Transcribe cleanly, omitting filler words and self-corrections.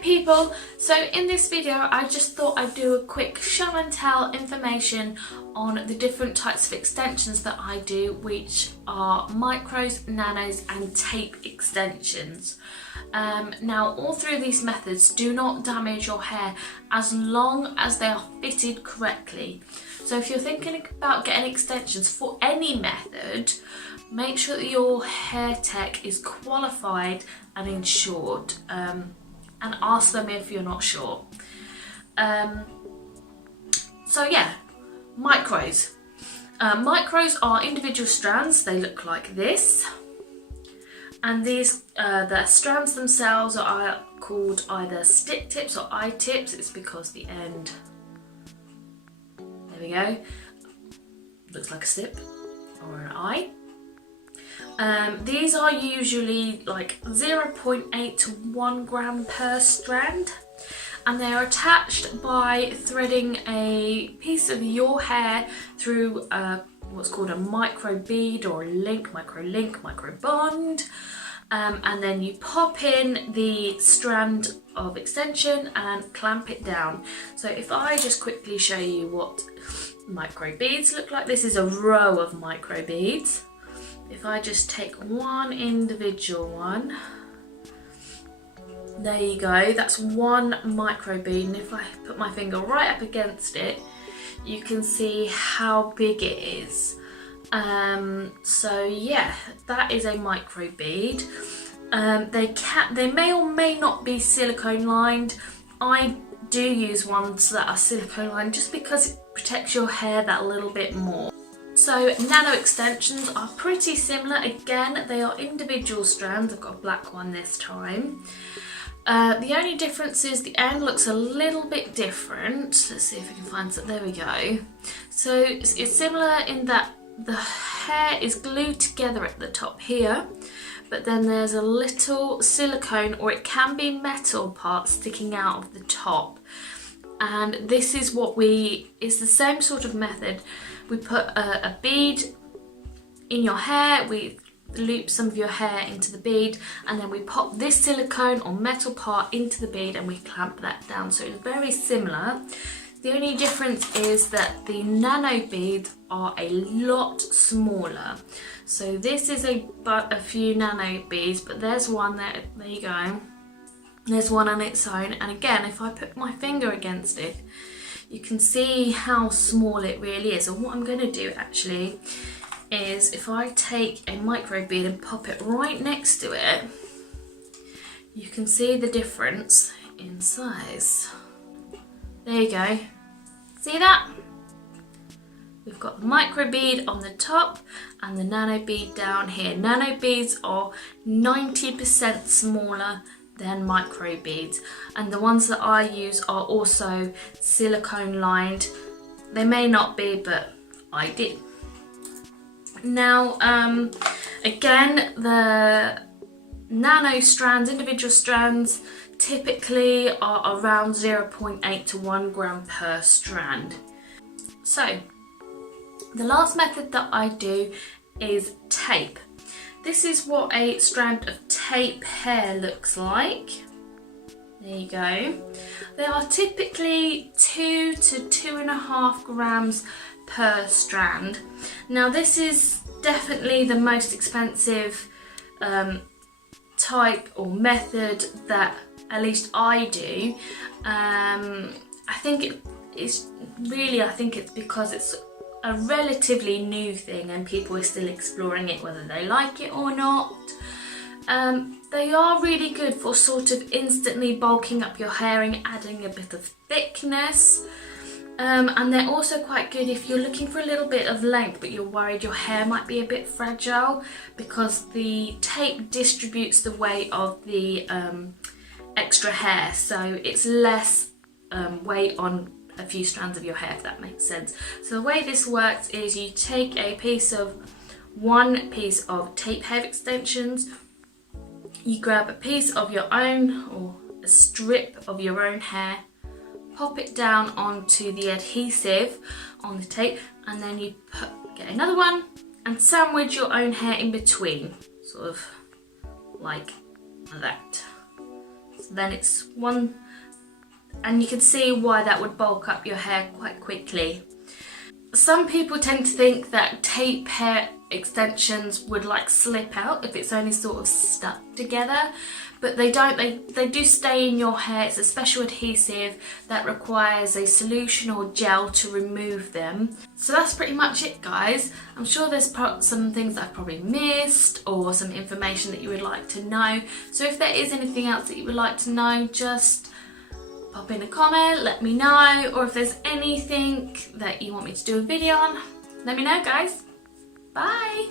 people, so in this video I just thought I'd do a quick show and tell information on the different types of extensions that I do, which are micros, nanos and tape extensions. Now all three of these methods do not damage your hair as long as they are fitted correctly. So if you're thinking about getting extensions for any method, make sure that your hair tech is qualified and insured, and ask them if you're not sure. So yeah, micros. Micros are individual strands. They look like this, and these the strands themselves are called either stick tips or eye tips. It's because the end, there we go, looks like a stip or an eye. These are usually like 0.8 to 1 gram per strand, and they are attached by threading a piece of your hair through what's called a micro bead or a link, micro bond, and then you pop in the strand of extension and clamp it down. So if I just quickly show you what micro beads look like, this is a row of micro beads. If I just take one individual one, there you go, that's one micro bead, and if I put my finger right up against it, you can see how big it is. So yeah, that is a micro bead. They may or may not be silicone lined. I do use ones that are silicone lined just because it protects your hair that little bit more. So nano extensions are pretty similar. Again, they are individual strands. I've got a black one this time. The only difference is the end looks a little bit different. Let's see if we can find some. There we go. So it's similar in that the hair is glued together at the top here, but then there's a little silicone, or it can be metal part sticking out of the top. And this is what it's the same sort of method. We put a bead in your hair, we loop some of your hair into the bead, and then we pop this silicone or metal part into the bead and we clamp that down. So it's very similar. The only difference is that the nano beads are a lot smaller. So this is a few nano beads, but there's one there you go. There's one on its own, and again, if I put my finger against it, you can see how small it really is. And what I'm going to do actually is, if I take a micro bead and pop it right next to it, you can see the difference in size. There you go. See that? We've got the micro bead on the top and the nano bead down here. Nano beads are 90% smaller than micro beads, and the ones that I use are also silicone lined. They may not be, but I do. Now again, the nano strands, individual strands, typically are around 0.8 to 1 gram per strand. So the last method that I do is tape. This is what a strand of tape hair looks like. There you go. They are typically 2 to 2.5 grams per strand. Now this is definitely the most expensive type or method that at least I do. I think it's because it's a relatively new thing and people are still exploring it, whether they like it or not. They are really good for sort of instantly bulking up your hair and adding a bit of thickness. And they're also quite good if you're looking for a little bit of length but you're worried your hair might be a bit fragile, because the tape distributes the weight of the extra hair, so it's less weight on a few strands of your hair, if that makes sense. So the way this works is you take one piece of tape hair extensions, you grab a piece of your own or a strip of your own hair, pop it down onto the adhesive on the tape, and then you get another one and sandwich your own hair in between, sort of like that. then it's one, and you can see why that would bulk up your hair quite quickly. Some people tend to think that tape hair extensions would like slip out if it's only sort of stuck together, but they don't. They do stay in your hair. It's a special adhesive that requires a solution or gel to remove them. So that's pretty much it, guys. I'm sure there's some things that I've probably missed or some information that you would like to know. So if there is anything else that you would like to know, just pop in a comment, let me know, or if there's anything that you want me to do a video on, let me know, guys. Bye!